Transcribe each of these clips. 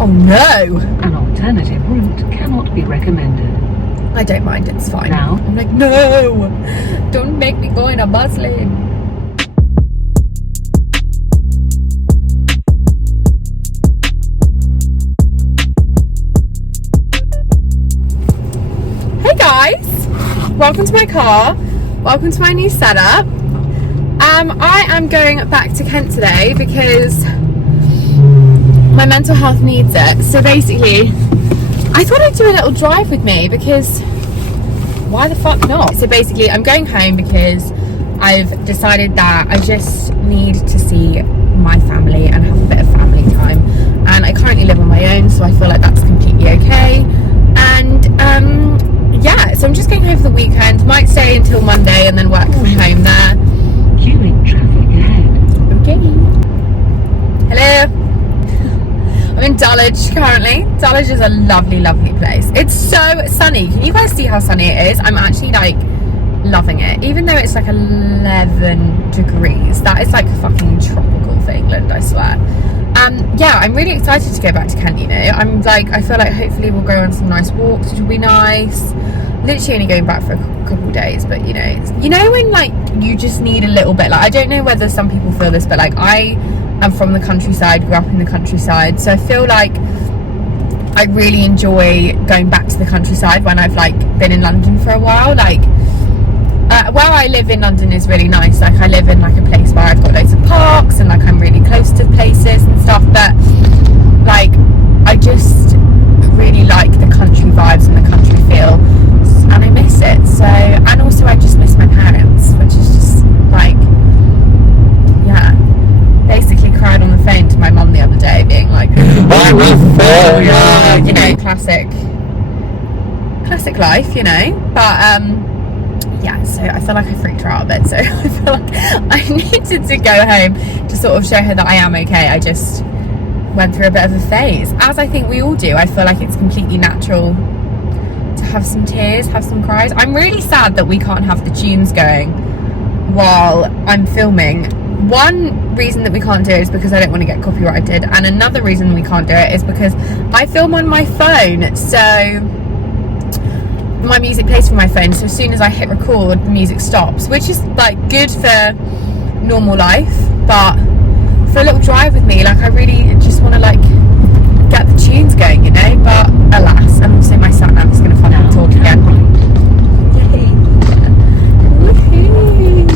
Oh no! An alternative route cannot be recommended. I don't mind, it's fine. Now? I'm like, no! Don't make me go in a bus lane. Hey guys! Welcome to my car. Welcome to my new setup. I am going back to Kent today because my mental health needs it. So basically, I thought I'd do a little drive with me because why the fuck not? So basically, I'm going home because I've decided that I just need to see my family and have a bit of family time. And I currently live on my own, so I feel like that's completely okay. And yeah, so I'm just going home for the weekend. Might stay until Monday and then work from home there. Queuing traffic ahead. Okay. Hello. I'm in Dulwich currently. Dulwich is a lovely, lovely place. It's so sunny. Can you guys see how sunny it is? I'm actually like loving it. Even though it's like 11 degrees. That is like fucking tropical for England, I swear. Yeah, I'm really excited to go back to Kent, you know. I'm like, I feel like hopefully we'll go on some nice walks, which will be nice. Literally only going back for a couple of days, but you know when like you just need a little bit, like I don't know whether some people feel this, but like I am from the countryside, grew up in the countryside, so I feel like I really enjoy going back to the countryside when I've like been in London for a while. Like where I live in London is really nice. Like I live in like a place where I've got loads of parks and like I'm really close to places and stuff, but like I just really like the country vibes and the country feel, and I miss it. So, and also I just miss my parents, which is just like, yeah, basically cried on the phone to my mum the other day being like, I will fail ya, you know, classic life, you know. But yeah, so I feel like I freaked her out a bit, so I feel like I needed to go home to sort of show her that I am okay. I just went through a bit of a phase, as I think we all do. I feel like it's completely natural to have some tears, have some cries. I'm really sad that we can't have the tunes going while I'm filming. One reason that we can't do it is because I don't want to get copyrighted, and another reason we can't do it is because I film on my phone, so my music plays from my phone, so as soon as I hit record the music stops, which is like good for normal life, but for a little drive with me, like I really just want to like get the tunes going, you know. But alas, and also my sat nav is going to fucking talk again. Yay. Woohoo.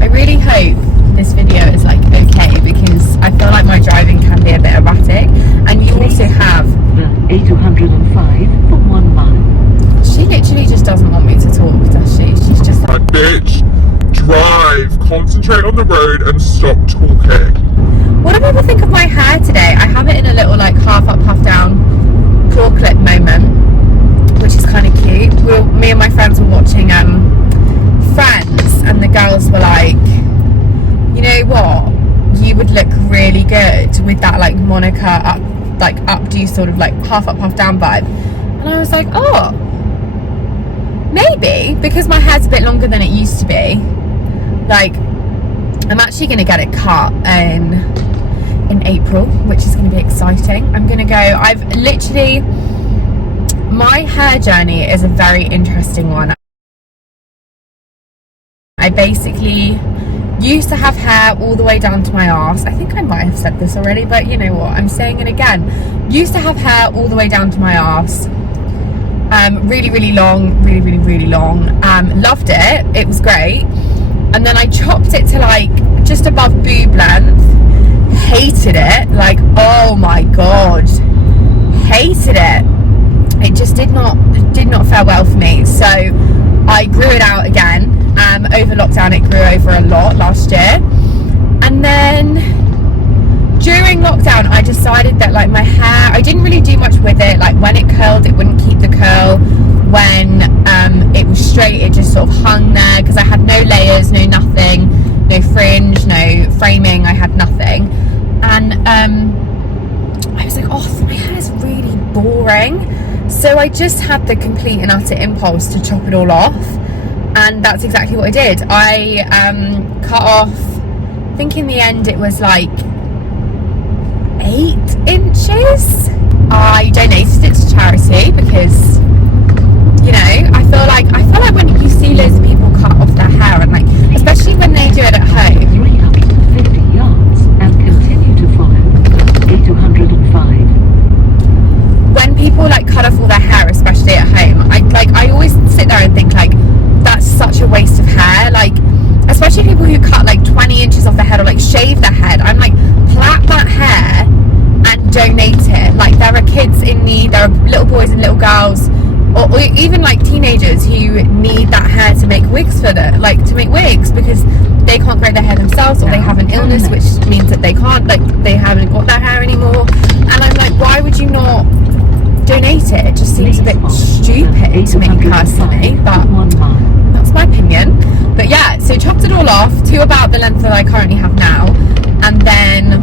I really hope this video is like okay, because I feel like my driving can be a bit erratic, and you also have the A205 for 1 mile. She literally just doesn't want me to talk, does she? She's just like, bitch, drive, concentrate on the road and stop talking. What do people think of my hair today? I have it in a little like half up, half down claw clip moment, which is kind of cute. Me and my friends were watching Friends, and the girls were like, you know what, you would look really good with that like Monica updo sort of like half up, half down vibe. And I was like, oh, maybe, because my hair's a bit longer than it used to be. Like, I'm actually going to get it cut in April, which is going to be exciting. I'm going to go, my hair journey is a very interesting one. I basically used to have hair all the way down to my arse. I think I might have said this already, but you know what, I'm saying it again. Used to have hair all the way down to my arse. Really, really long, really long. Loved it. It was great. And then I chopped it to like just above boob length. Hated it. Like, oh my god, hated it. It just did not fare well for me. So I grew it out again. Over lockdown, it grew over a lot last year. And then during lockdown, I decided that like my hair, I didn't really do much with it. Like when it curled, it wouldn't keep the curl. When it was straight, it just sort of hung there because I had no layers, no nothing, no fringe, no framing. I had nothing. And I was like, oh, my hair's really boring. So I just had the complete and utter impulse to chop it all off. And that's exactly what I did. I cut off, I think in the end it was like 8 inches. I donated it to charity because, you know, I feel like when you see loads of people cut off their hair, and like, especially when they do it at home. 350 yards and continue to follow A205. When people like cut off all their hair, especially at home, I always sit there and think like, that's such a waste of hair. Like, especially people who cut like 20 inches off their head or like shave their head. I'm like, plait that hair and donate it. Like, there are kids in need, there are little boys and little girls, or even like teenagers who need that hair to make wigs for them, like to make wigs because they can't grow their hair themselves, or they have an illness which means that they can't, like they haven't got their hair anymore. And I'm like, why would you not donate it? It just seems a bit stupid to me personally, but that's my opinion. But yeah, so chopped it all off to about the length that I currently have now, and then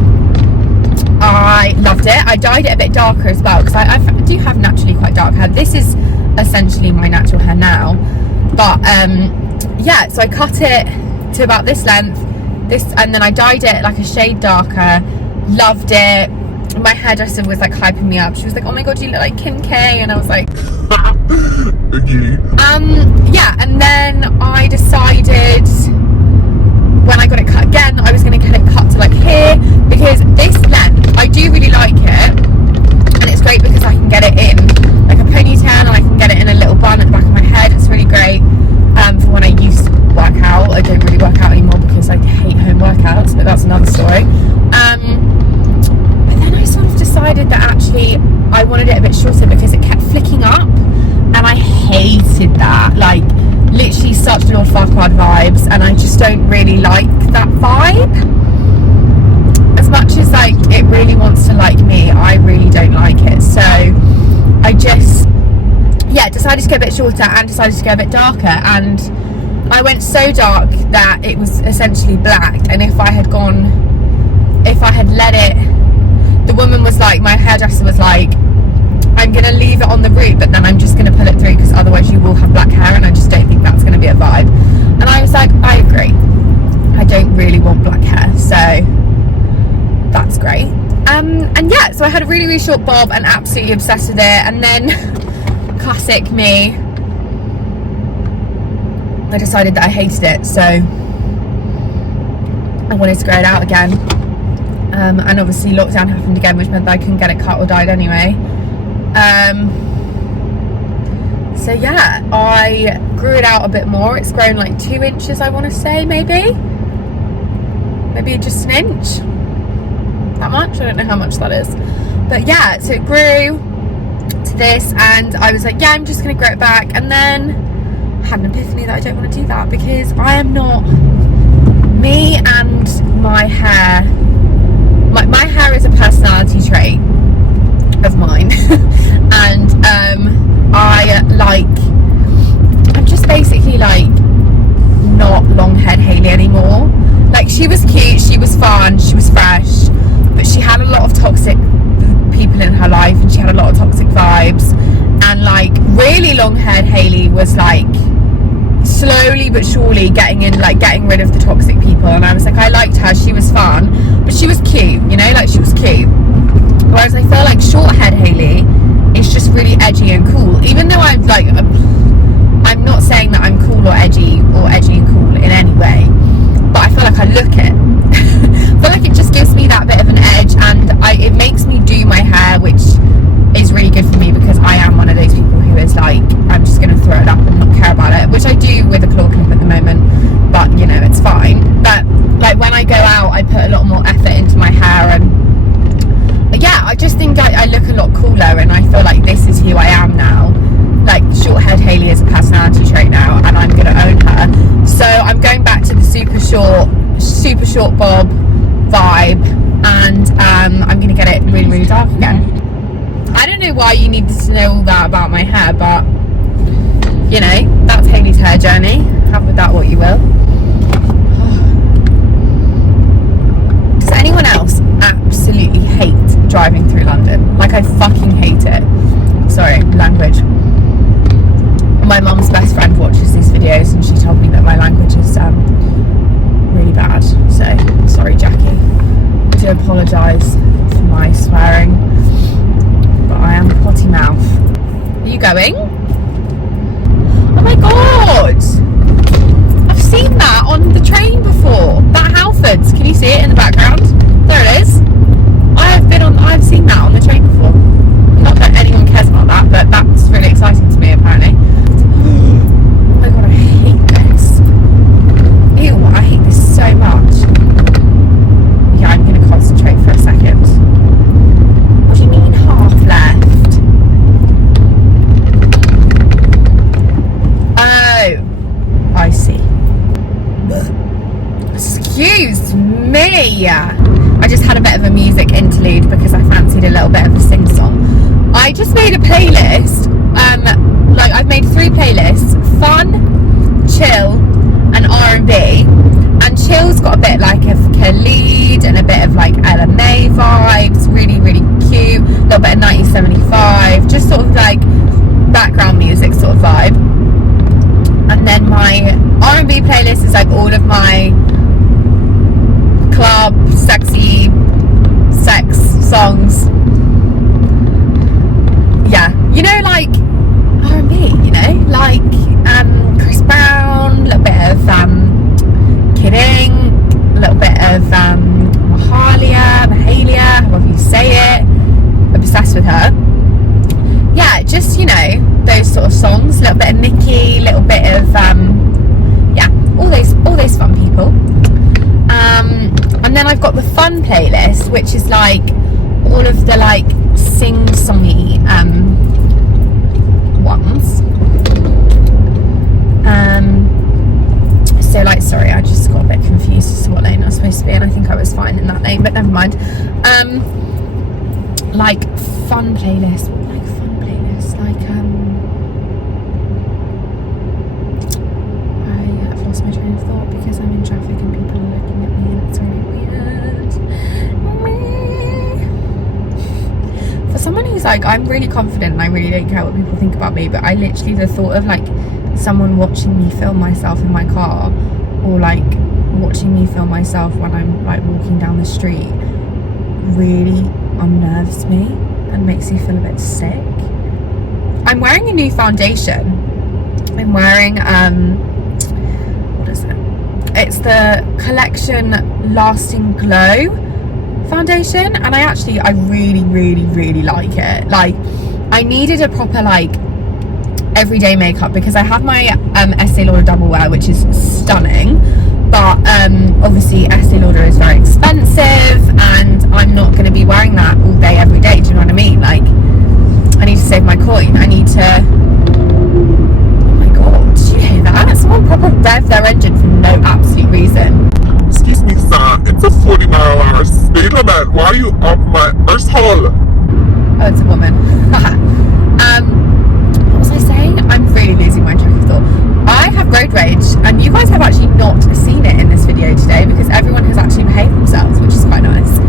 I loved it. I dyed it a bit darker as well because I do have naturally quite dark hair. This is essentially my natural hair now, but yeah, so I cut it to about this length, and then I dyed it like a shade darker. Loved it. My hairdresser was like hyping me up. She was like, oh my god, you look like Kim K, and I was like yeah. And then I decided when I got it cut again, I was going to get it cut to like here, because this length, I do really like it, and it's great because I can get it in like a ponytail, and I can get it in a little bun at the back of my head. It's really great for when I used to work out. I don't really work out anymore because I hate home workouts, but that's another story. But then I sort of decided that actually I wanted it a bit shorter because it kept flicking up, and I hated that. Like, literally such Lord Farquaad vibes, and I just don't really like that vibe. As much as like it really wants to like me, I really don't like it. So I just, yeah, decided to go a bit shorter and decided to go a bit darker, and I went so dark that it was essentially black. And if I had let it, the woman was like, my hairdresser was like, I'm going to leave it on the root, but then I'm just going to pull it through because otherwise you will have black hair, and I just don't think that's going to be a vibe. And I was like, I agree. I don't really want black hair, so that's great. And yeah, so I had a really, really short bob and absolutely obsessed with it. And then, classic me, I decided that I hated it, so I wanted to grow it out again. And obviously lockdown happened again, which meant that I couldn't get it cut or dyed anyway. So yeah, I grew it out a bit more. It's grown like 2 inches, I want to say, maybe just an inch, that much. I don't know how much that is, but yeah, so it grew to this, and I was like, yeah, I'm just going to grow it back. And then I had an epiphany that I don't want to do that, because I am not, me and my hair, my hair is a personality trait of mine. And I'm just basically like not long haired Hayley anymore. Like, she was cute, she was fun, she was fresh, but she had a lot of toxic people in her life, and she had a lot of toxic vibes. And like, really long haired Hayley was like slowly but surely getting rid of the toxic people. And I was like, I liked her, she was fun, but she was cute, you know, like she was cute. Whereas I feel like short haired Hayley is just really edgy and cool. Even though I'm not saying that I'm cool or edgy and cool in any way, but I feel like I look it. I feel like it just gives me that bit of an edge, and it makes me do my hair, which is really good for me, because I am one of those people who is like, I'm just going to throw it up and not care about it, which I do with a claw clip at the moment, but you know, it's fine. But like, when I go out, I put a lot more effort into my hair, and yeah, I just think I look a lot cooler, and I feel like this is who I am now. Like, short-haired Hayley is a personality trait now, and I'm going to own her. So I'm going back to the super short bob vibe, and I'm going to get it really, really dark again. I don't know why you needed to know all that about my hair, but you know, that's Hayley's hair journey. Have with that what you will. Does anyone else absolutely hate driving through London? Like, I fucking hate it. Sorry, language. My mum's best friend watches these videos, and she told me that my language is really bad. So, sorry, Jackie. I do apologise for my going. Oh my god! I've seen that on the train before. That Halfords. Can you see it in the background? There it is. I've seen that on the train before. Not that anyone cares about that, but that's really exciting to me apparently. Oh my god, I hate this. Ew, I hate this so much. Yeah, I'm going to concentrate for a second. What do you mean half left? Oh, I see. Excuse me. I just had a bit of a music interlude because I fancied a little bit of a sing-song. I just made a playlist. Like I've made 3 playlists: fun, chill, and R&B. And chill's got a bit like of Khalid and a bit of like LMA vibes. Really, really cute. A little bit of 1975. Just sort of like background music sort of vibe. And then my R&B playlist is like all of my club, sexy, sex songs. Yeah, you know, like R&B, you know, like Chris Brown, a little bit of Kidding, a little bit of Mahalia, however you say it. Obsessed with her. Yeah, just, you know, those sort of songs. A little bit of Nicki, a little bit of yeah, all those fun people. And then I've got the fun playlist, which is like all of the like sing-songy ones. So like, sorry, I just got a bit confused as to what lane I was supposed to be in. I think I was fine in that lane, but never mind. Like fun playlist, I've lost my train of thought because I'm in traffic and people are looking at me and it's really weird. For someone who's like, I'm really confident and I really don't care what people think about me, but I literally, the thought of like someone watching me film myself in my car, or like watching me film myself when I'm like walking down the street, really unnerves me and makes me feel a bit sick. I'm wearing a new foundation. I'm wearing what is it? It's the Collection Lasting Glow foundation, and I really like it. Like, I needed a proper like everyday makeup because I have my Estee Lauder double wear, which is stunning, but obviously Estee Lauder is very expensive and I'm not going to be wearing that all day every day. Do you know what I mean? Like, I need to save my coin. I need to, oh my god, did you hear that? Someone proper rev their engine for no absolute reason. Excuse me, sir. It's a 40-mile-an-hour speed limit. Why are you up my hole? Oh, it's a woman. What was I saying? I'm really losing my track of thought. I have road rage, and you guys have actually not seen it in this video today because everyone has actually behaved themselves, which is quite nice.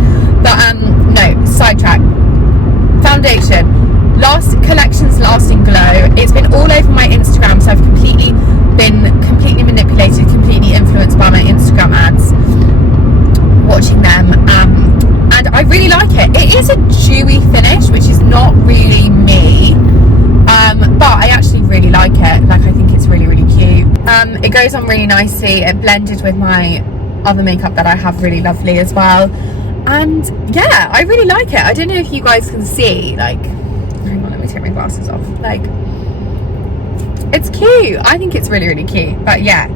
But no, sidetrack. Foundation. Collections Lasting Glow. It's been all over my Instagram, so I've been completely manipulated, completely influenced by my Instagram ads, watching them, and I really like it. It is a dewy finish, which is not really me, but I actually really like it. Like, I think it's really cute. It goes on really nicely. It blended with my other makeup that I have, really lovely as well, and yeah, I really like it. I don't know if you guys can see, like, hang on, let me take my glasses off. Like, it's cute. I think it's really cute. But yeah,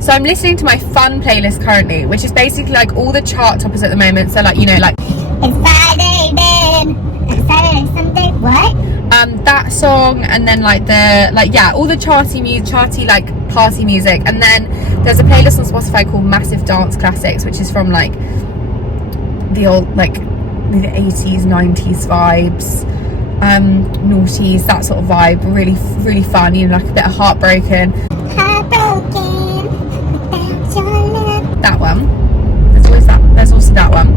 so I'm listening to my fun playlist currently, which is basically like all the chart toppers at the moment. So like, you know, like it's Friday then, it's Saturday, Sunday, what? That song, and then like the, like, yeah, all the charty like party music. And then there's a playlist on Spotify called Massive Dance Classics, which is from like the old, like the 80s 90s vibes, noughties, that sort of vibe. Really fun, you know, like a bit of Heartbroken, that one. There's also that one.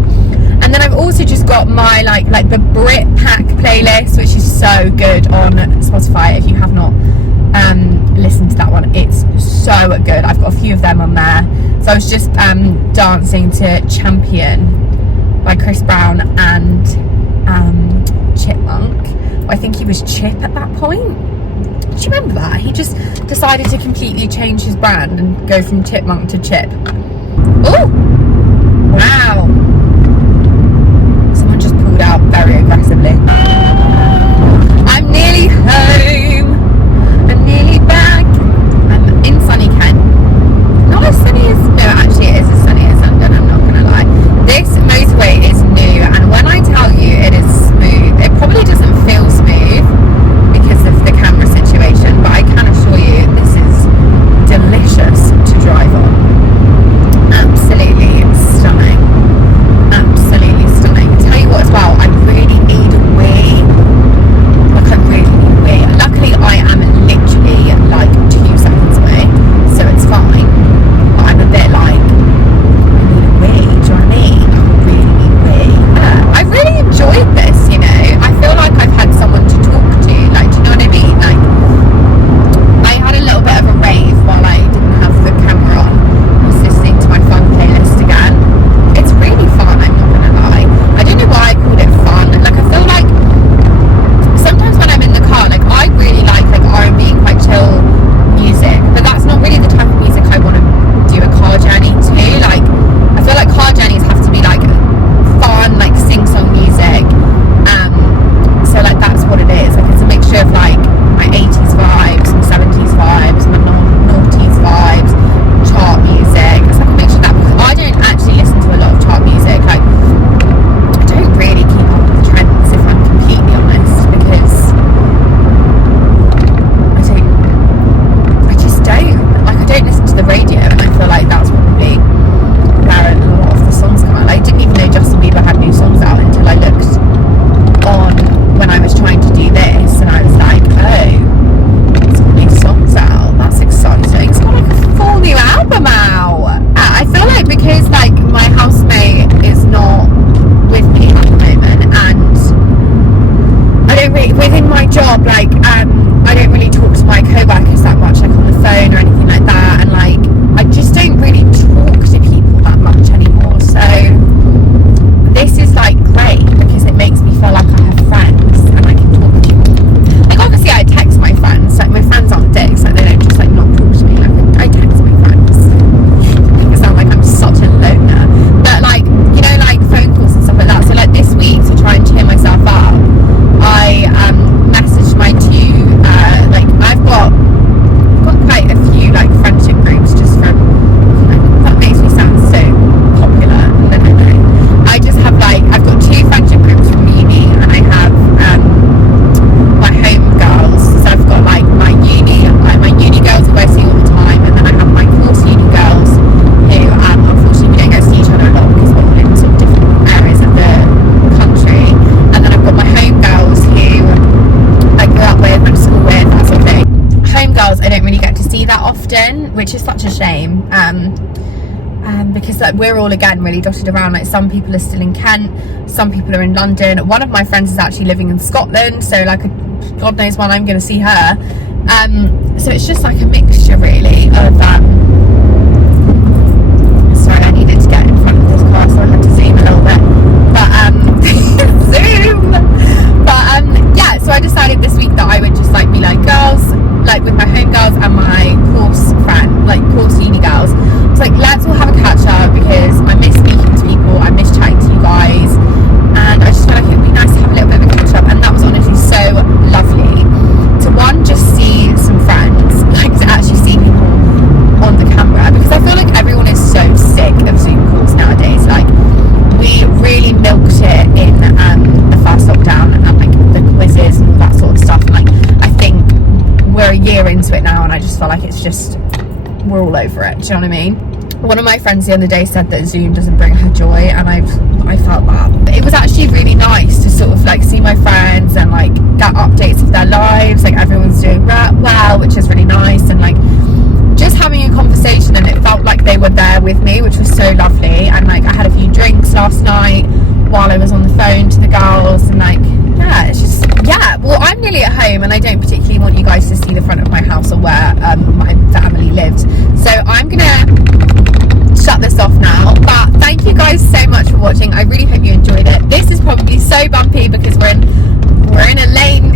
And then I've also just got my like the Brit Pack playlist, which is so good on Spotify. If you have not listened to that one, it's so good. I've got a few of them on there. So I was just dancing to Champion by Chris Brown and Chipmunk. I think he was Chip at that point. Do you remember that? He just decided to completely change his brand and go from Chipmunk to Chip. Oh, wow. Someone just pulled out very aggressively. I'm nearly home. I'm nearly back. I'm in sunny Kent. Not as sunny as, no, actually it is as sunny as London, I'm not gonna lie. This motorway is new, and when I tell you it is smooth, it probably doesn't feel smooth because of the camera situation, but I can assure you this is delicious to drive on. Absolutely stunning. Absolutely stunning. I'll tell you what as well, I really need a wee. Like I really need a wee. Luckily I am literally like 2 seconds away, so it's fine. But I'm a bit like, I need a wee, do you know what I mean? I really need a wee. I really enjoyed this, you know. I feel like I've had someone to talk to, like, do you know what I mean? Like, I had a little bit of a rave while I didn't have the camera on. I was listening to my fun playlist again. It's really fun, I'm not gonna lie. I don't know why I called it fun. Like, I feel like sometimes when I'm in the car, like, I really like R&B and quite chill music, but that's not really the type of music I want to do a car journey to. Like, I feel like car journeys have to be like fun, like sing-song music. So like that's what it is. Like, it's a mixture of like my 80s vibes, my 70s vibes, my noughties vibes, chart music. It's like a mixture of that, because I don't actually listen to a lot of chart music. Like, I don't really keep up with the trends, if I'm completely honest, because I just don't. Like, I don't listen to the radio, and I feel like that's probably where a lot of the songs come out. Like, I didn't even know Justin Bieber had new songs out until I looked on when I was trying to do this, and I was like, oh, he's got new songs out. That's exciting. He's got like a full new album out. I feel like because like my housemate is not with me at the moment, and I don't really, within my job, like I don't really talk to my co-workers that much, like on the phone or anything like that, and like I just don't really talk to people that much anymore. So this is like great because it makes me feel like I have friends and I can talk to people. Like, obviously I text my friends, like my friends aren't dicks, like they don't just like not talk to me. Like, I text my friends. I sound like I'm such a loner, but like, you know, like phone calls and stuff like that. So like this week, to try and cheer myself up, I messaged my two like I've got quite a few like friendship groups just from, that makes me sound so popular. No. I just have like, I've got 2 friendship groups from uni, and I have my home girls. So I've got like my uni girls who I see all the time, and then I have my course uni girls who unfortunately we don't go see each other a lot because we're all in sort of different areas of the country. And then I've got my home girls who I grew up with, went to school with, that sort of thing. Home girls I don't really get to see that often, which is such a shame. Because like we're all again really dotted around. Like, some people are still in Kent, some people are in London. One of my friends is actually living in Scotland, so like God knows when I'm going to see her. So it's just like a mixture really of sorry, I needed to get in front of this car, so I had to zoom a little bit, but zoom. But yeah, so I decided this week that I would just like be like girls, like with my home girls and my course friend, like course uni girls. It's like, let's all have a catch up because I miss speaking to people, I miss chatting to you guys, and I just felt like it would be nice to have a little bit of a catch up. And that was honestly so lovely to just see some friends, like to actually see people on the camera, because I feel like everyone is so sick of Zoom calls nowadays. Like, we really milked it in the first lockdown, and like the quizzes and all that sort of stuff. And like, I think we're a year into it now, and I just feel like it's just, we're all over it. Do you know what I mean? One of my friends the other day said that Zoom doesn't bring her joy, and I felt that. It was actually really nice to sort of like see my friends and like get updates of their lives. Like, everyone's doing well, which is really nice, and like just having a conversation, and it felt like they were there with me, which was so lovely. And like, I had a few drinks last night while I was on the phone to the girls, and like, yeah, it's just, yeah. Well, I'm nearly at home, and I don't particularly want you guys to see the front of my house or where my family lived, so I'm gonna shut this off now. But thank you guys so much for watching. I really hope you enjoyed it. This is probably so bumpy because we're in a lane